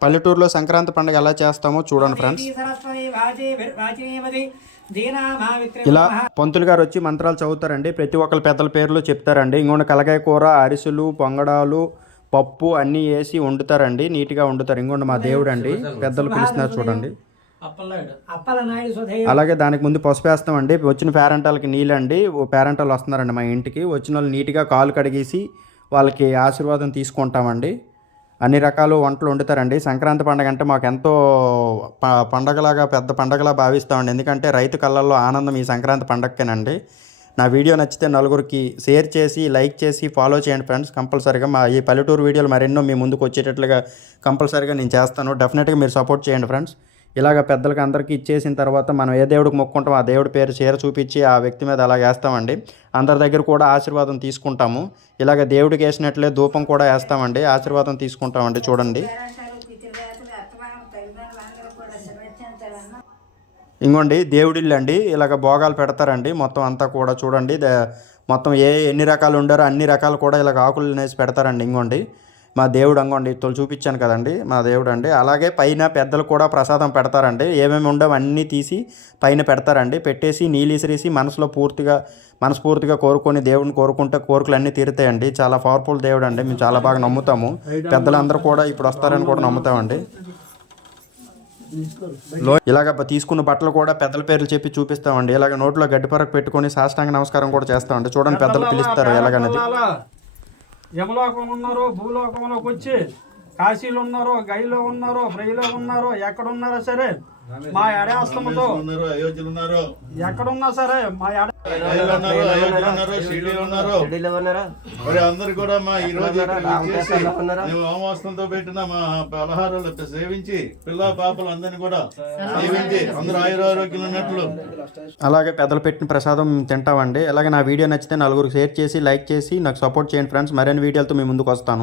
పల్లెటూరులో సంక్రాంతి పండుగ ఎలా చేస్తామో చూడండి ఫ్రెండ్స్. ఇలా పంతులు గారు వచ్చి మంత్రాలు చదువుతారండి. ప్రతి ఒక్కరు పెద్దల పేర్లు చెప్తారండి. ఇంకొన్ని కలగాయ కూర, అరిసెలు, పొంగడాలు, పప్పు అన్నీ వేసి వండుతారండి. నీట్గా వండుతారు. ఇంకొండి మా దేవుడు అండి, పెద్దలు పిలుస్తున్నారు చూడండి. అలాగే దానికి ముందు పసుపు వేస్తామండి. వచ్చిన పేరెంటాలకి నీళ్ళండి. పేరెంటాలు వస్తున్నారండి మా ఇంటికి. వచ్చిన వాళ్ళు నీట్గా కాలు కడిగేసి వాళ్ళకి ఆశీర్వాదం తీసుకుంటామండి. అన్ని రకాల వంటలు వండుతారండి. సంక్రాంతి పండుగ అంటే మాకు ఎంతో పండగలాగా, పెద్ద పండగలా భావిస్తామండి. ఎందుకంటే రైతు కళ్ళల్లో ఆనందం ఈ సంక్రాంతి పండగకేనండి. నా వీడియో నచ్చితే నలుగురికి షేర్ చేసి, లైక్ చేసి, ఫాలో చేయండి ఫ్రెండ్స్. కంపల్సరీగా మా ఈ పల్లెటూరు వీడియోలు మరెన్నో మీ ముందుకు వచ్చేటట్లుగా కంపల్సరీగా నేను చేస్తాను. డెఫినెట్గా మీరు సపోర్ట్ చేయండి ఫ్రెండ్స్. ఇలాగ పెద్దలకి అందరికీ ఇచ్చేసిన తర్వాత మనం ఏ దేవుడికి మొక్కుంటాం ఆ దేవుడి పేరు చీర చూపించి ఆ వ్యక్తి మీద అలా వేస్తామండి. అందరి దగ్గర కూడా ఆశీర్వాదం తీసుకుంటాము. ఇలాగ దేవుడికి వేసినట్లే ధూపం కూడా వేస్తామండి. ఆశీర్వాదం తీసుకుంటామండి. చూడండి, ఇంకోండి దేవుడిల్లు అండి. ఇలాగ భోగాలు పెడతారండి. మొత్తం అంతా కూడా చూడండి. మొత్తం ఎన్ని రకాలు ఉండారో అన్ని రకాలు కూడా ఇలాగ ఆకులు వేసి పెడతారండి. ఇంకోండి మా దేవుడు అంగోండి తొలి చూపించాను కదండి, మా దేవుడు అండి. అలాగే పైన పెద్దలు కూడా ప్రసాదం పెడతారండి. ఏమేమి ఉండవు అన్నీ తీసి పైన పెడతారండి. పెట్టేసి నీళ్ళు ఇసిరేసి మనస్ఫూర్తిగా కోరుకొని దేవుడిని కోరుకుంటే కోరికలు అన్నీ తీరుతాయండి. చాలా పవర్ఫుల్ దేవుడు అండి. మేము చాలా బాగా నమ్ముతాము. పెద్దలందరూ కూడా ఇప్పుడు వస్తారని కూడా నమ్ముతామండి. ఇలాగ తీసుకున్న బట్టలు కూడా పెద్దల పేర్లు చెప్పి చూపిస్తామండి. ఇలాగ నోట్లో గడ్డిపరకు పెట్టుకొని సాష్టాంగ నమస్కారం కూడా చేస్తామండి. చూడండి పెద్దలు పిలుస్తారు ఎలాగనేది. యమలోకం ఉన్నారు, భూలోకంలోకి వచ్చి కాశీలో ఉన్నారో, గైలో ఉన్నారో, ఫ్రైలో ఉన్నారో, ఎక్కడున్నారో సరే మా ఎడాస్తముతో ఎక్కడున్నా సరే మా అందరు కూడా మా ఈ రోజు హోమవస్త్రంతో పెట్టిన మా పలహారాలు సేవించి పిల్ల పాపలు అందరినీ కూడా సేవించి అందరూ ఆయురారోగ్యం ఉన్నట్లు అలాగే పెద్దలు పెట్టిన ప్రసాదం తింటామండి. అలాగే నా వీడియో నచ్చితే నలుగురికి షేర్ చేసి, లైక్ చేసి నాకు సపోర్ట్ చేయండి ఫ్రెండ్స్. మరిన్ని వీడియోలతో మీ ముందుకు వస్తాను.